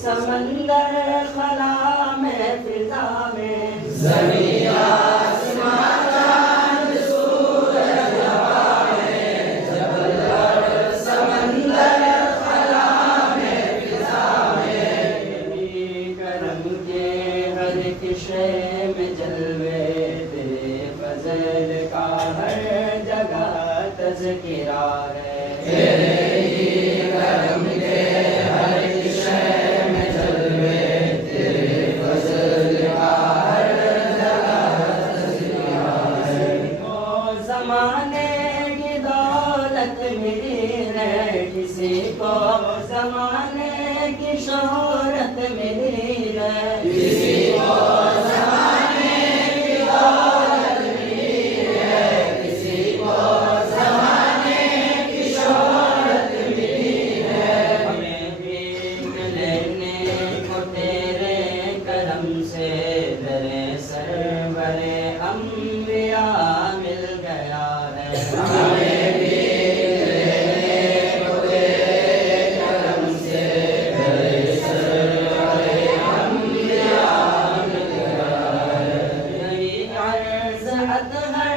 समंदर खला में फिजा में ज़मीन आसमां चांद सूरज हवा में जबल और समंदर खला में फिजा में तेरी करम के हर एक शय में जलवे तेरे फजल का हर जगह तज़किरा है तेरे ही करम के हर एक शय में जलवे तेरे फजल का हर जगह तज़किरा है। ओ ज़माने की दौलत मिली है किसी को ज़माने की शोहरत मिली है किसी को ज़माने की दौलत मिली है किसी को ज़माने की शोहरत मिली है। हमें भी लेने को तेरे करम से दरे सरवरे अंबिया मिल गया है हमें भी लेने को तेरे करम से दरे सरवरे अंबिया मिल गया है। यही अर्ज़ अत है